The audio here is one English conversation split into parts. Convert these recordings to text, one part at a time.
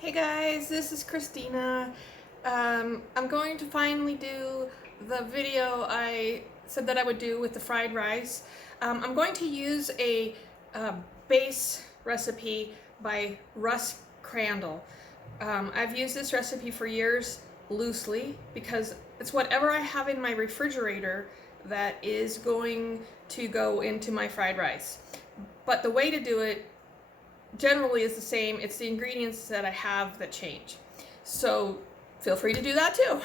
Hey guys, this is Christina. I'm going to finally do the video I said that I would do with the fried rice. I'm going to use a base recipe by Russ Crandall. I've used this recipe for years loosely because it's whatever I have in my refrigerator that is going to go into my fried rice. But the way to do it generally is the same. It's the ingredients that I have that change. So feel free to do that too.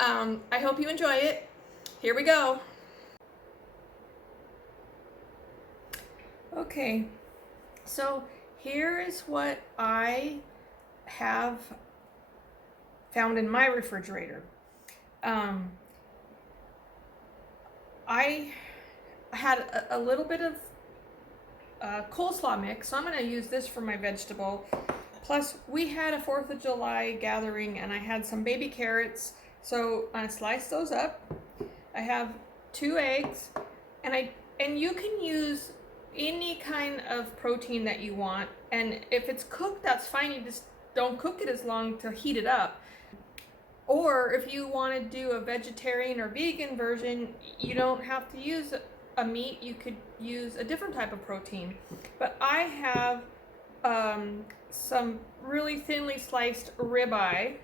I hope you enjoy it. Here we go. Okay, so here is what I have found in my refrigerator. I had a little bit of coleslaw mix, so I'm going to use this for my vegetable. Plus, we had a 4th of July gathering and I had some baby carrots, so I sliced those up. I have 2 eggs, and you can use any kind of protein that you want, and if it's cooked, that's fine. You just don't cook it as long to heat it up. Or if you want to do a vegetarian or vegan version, you don't have to use a meat. You could use a different type of protein. But I have some really thinly sliced ribeye,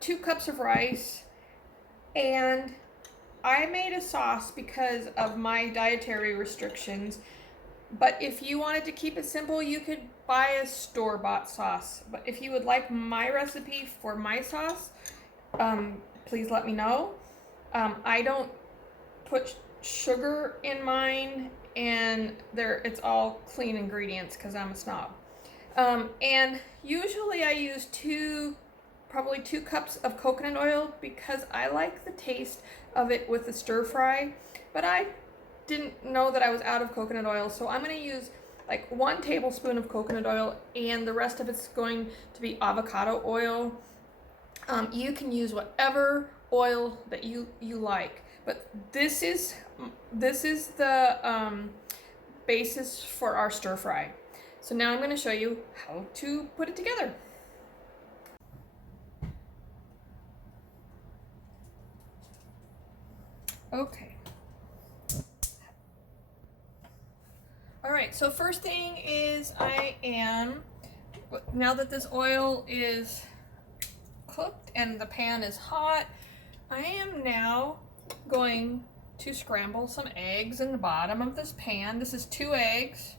2 cups of rice, and I made a sauce because of my dietary restrictions. But if you wanted to keep it simple, you could buy a store-bought sauce. But if you would like my recipe for my sauce, please let me know. I don't put sugar in mine, and it's all clean ingredients because I'm a snob. And usually I use probably 2 cups of coconut oil because I like the taste of it with the stir fry. But I didn't know that I was out of coconut oil, so I'm going to use like 1 tablespoon of coconut oil, and the rest of it's going to be avocado oil. You can use whatever oil that you like, but this is the basis for our stir fry. So now I'm going to show you how to put it together. Okay. All right, so first thing is now that this oil is cooked and the pan is hot, I am now going to scramble some eggs in the bottom of this pan. This is 2 eggs.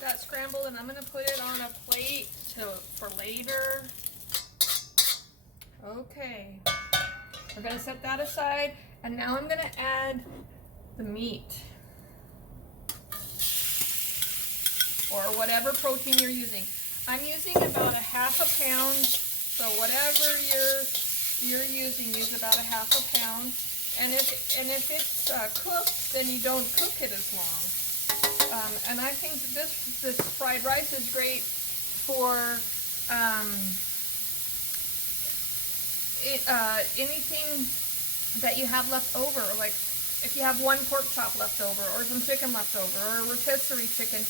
That scrambled, and I'm going to put it on a plate for later. Okay, we're going to set that aside, and now I'm going to add the meat or whatever protein you're using. I'm using about a ½ pound, so whatever you're using, use about a ½ pound. And if it's cooked, then you don't cook it as long. And I think that this fried rice is great for anything that you have left over. Like if you have 1 pork chop left over, or some chicken left over, or a rotisserie chicken,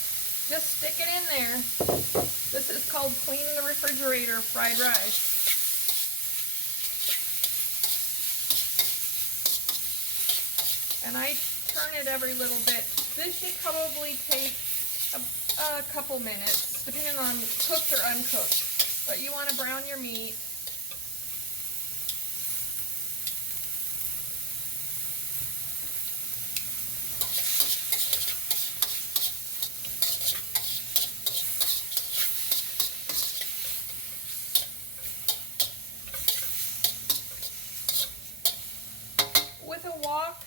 just stick it in there. This is called clean the refrigerator fried rice. And I turn it every little bit. This should probably take a couple minutes, depending on cooked or uncooked. But you want to brown your meat. With a wok,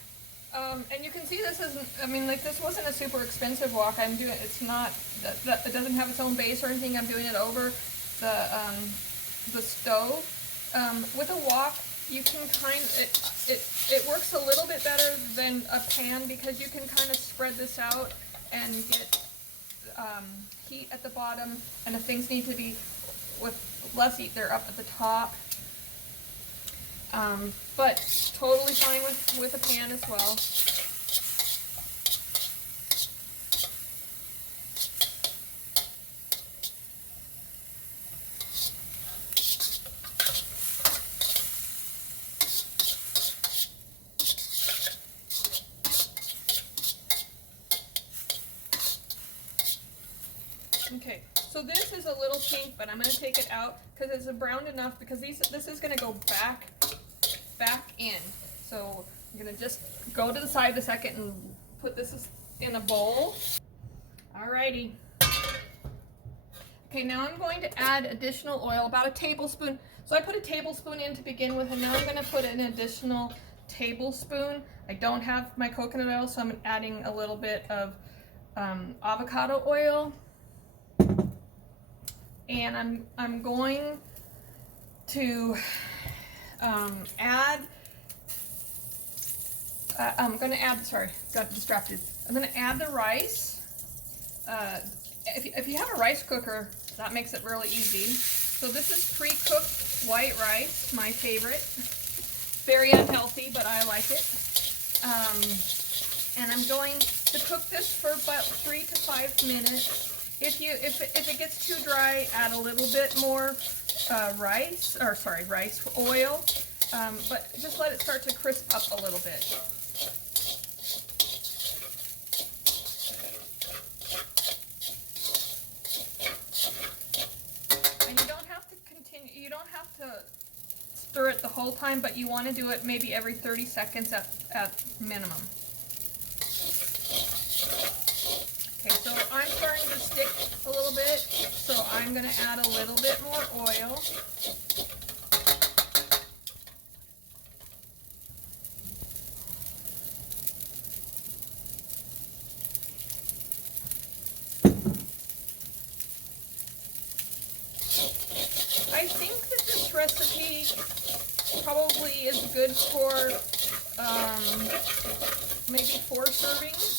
and you can see this I mean, like, this wasn't a super expensive wok. I'm doing, it's not, it doesn't have its own base or anything. I'm doing it over the stove. With a wok, you can it works a little bit better than a pan because you can kind of spread this out and get heat at the bottom, and if things need to be with less heat, they're up at the top. But totally fine with a pan as well. Okay, so this is a little pink, but I'm going to take it out because it's browned enough, because this is going to go back in. So I'm going to just go to the side a second and put this in a bowl. Alrighty. Okay, now I'm going to add additional oil, about a tablespoon. So I put a tablespoon in to begin with, and now I'm going to put an additional tablespoon. I don't have my coconut oil, so I'm adding a little bit of avocado oil. And I'm going to sorry, got distracted. I'm going to add the rice. If you have a rice cooker, that makes it really easy. So this is pre-cooked white rice, my favorite. Very unhealthy, but I like it. And I'm going to cook this for about 3 to 5 minutes. If it gets too dry, add a little bit more rice oil, but just let it start to crisp up a little bit. And you don't have to stir it the whole time, but you want to do it maybe every 30 seconds at minimum. Okay, so I'm starting to stick a little bit, so I'm going to add a little bit more oil. I think that this recipe probably is good for maybe 4 servings.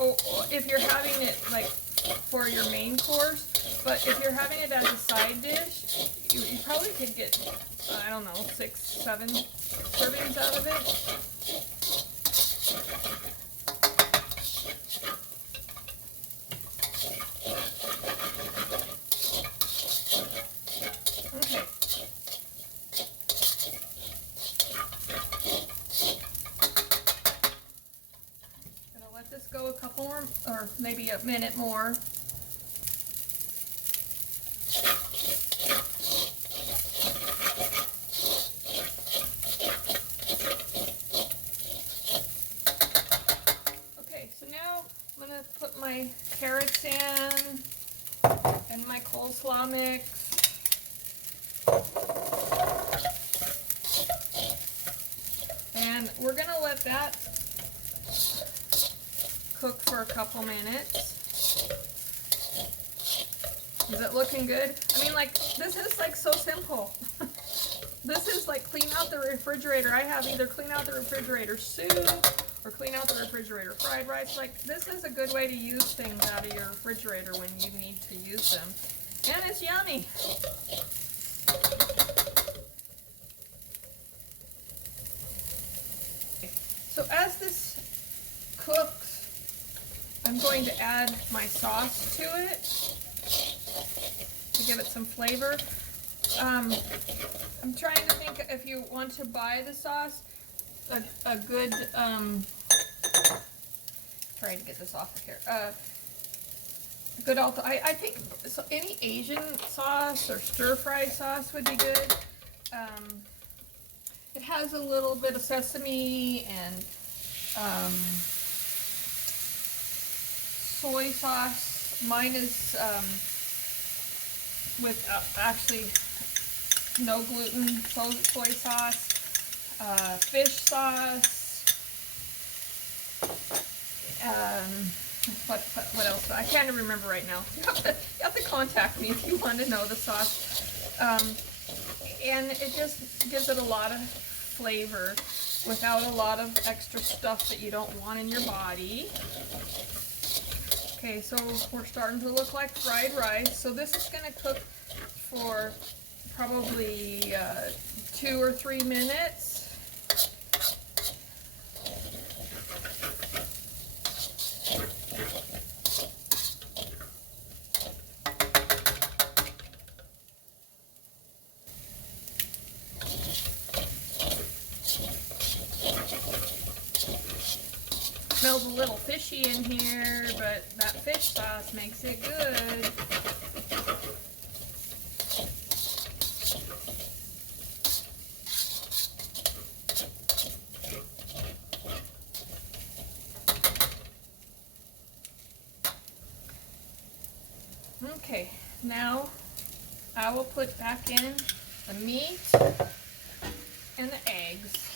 Oh, if you're having it like for your main course, but if you're having it as a side dish, you probably could get, I don't know, 6, 7 servings out of it. Okay. Gonna let this go a couple more, or maybe a minute more. I'm going to put my carrots in and my coleslaw mix. And we're going to let that cook for a couple minutes. Is it looking good? I mean, like, this is like so simple. This is like clean out the refrigerator. I have either clean out the refrigerator soup or clean out the refrigerator fried rice. Like, this is a good way to use things out of your refrigerator when you need to use them. And it's yummy. So as this cooks, I'm going to add my sauce to it to give it some flavor. I'm trying to think if you want to buy the sauce, a good, trying to get this off of here, good I think so any Asian sauce or stir-fried sauce would be good. It has a little bit of sesame and soy sauce. Mine is with actually no gluten soy sauce, fish sauce, What else? I can't even remember right now. You have to contact me if you want to know the sauce. And it just gives it a lot of flavor without a lot of extra stuff that you don't want in your body. Okay, so we're starting to look like fried rice. So this is going to cook for probably 2 or 3 minutes. Smells a little fishy in here, but that fish sauce makes it good. Okay, now I will put back in the meat and the eggs.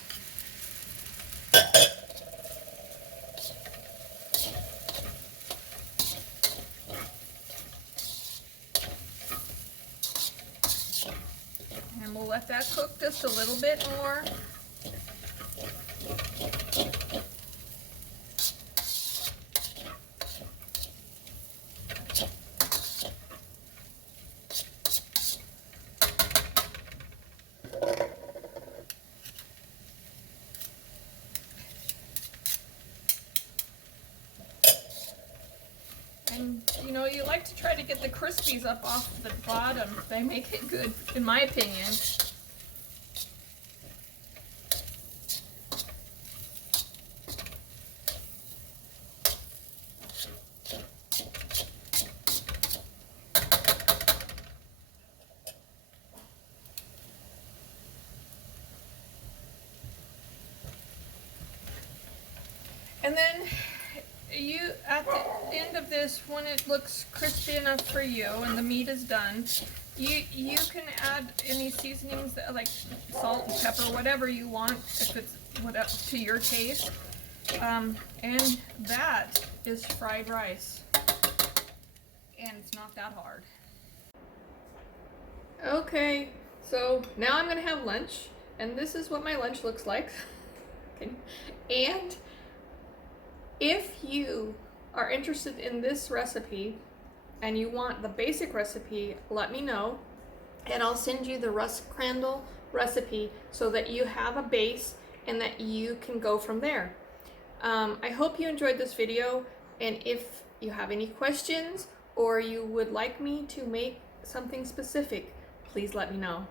And we'll let that cook just a little bit more. And you know, you like to try to get the crispies up off the bottom. They make it good, in my opinion. And then you, at the end of this, when it looks crispy enough for you and the meat is done, you can add any seasonings that, like salt and pepper, whatever you want, if it's whatever to your taste. And that is fried rice, and it's not that hard. Okay, so now I'm gonna have lunch, and this is what my lunch looks like. Okay. And if you are interested in this recipe and you want the basic recipe, let me know, and I'll send you the Rusk Crandall recipe so that you have a base and that you can go from there. I hope you enjoyed this video, and if you have any questions or you would like me to make something specific, please let me know.